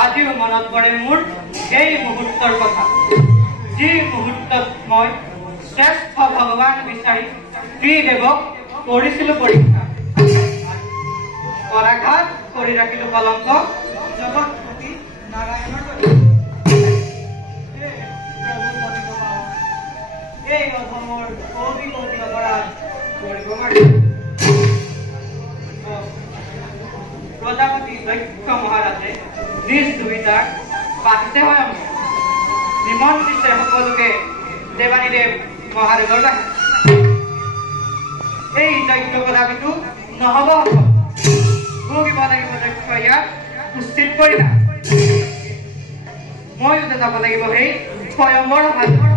আজি মনত পৰে মোৰ এই মুহূৰ্তৰ কথা যি মুহূৰ্তত মই শ্ৰেষ্ঠ ভগৱান বিচাৰি ত্ৰিদেৱক কৰিছিলো পৰীক্ষা পৰাঘাত কৰি ৰাখিলো কলংক জগতপতি নাৰায়ণৰ এই অধমৰ কবি কবি অপৰাধ কৰিব পাৰি প্ৰজাপতি দক্ষ মহাৰাজে নিজ দুবিতাক পাতিছে হয় নিমন্ত্ৰিছে সকলোকে দেৱানীদেৱ মহাদেৱৰ বাহিৰ এই যজ্ঞ পদাবিটো নহব ভোগিব লাগিব দক্ষ ইয়াক উচিত কৰি না ময়ো যাব লাগিব সেই স্বয়ম্বৰ সভাত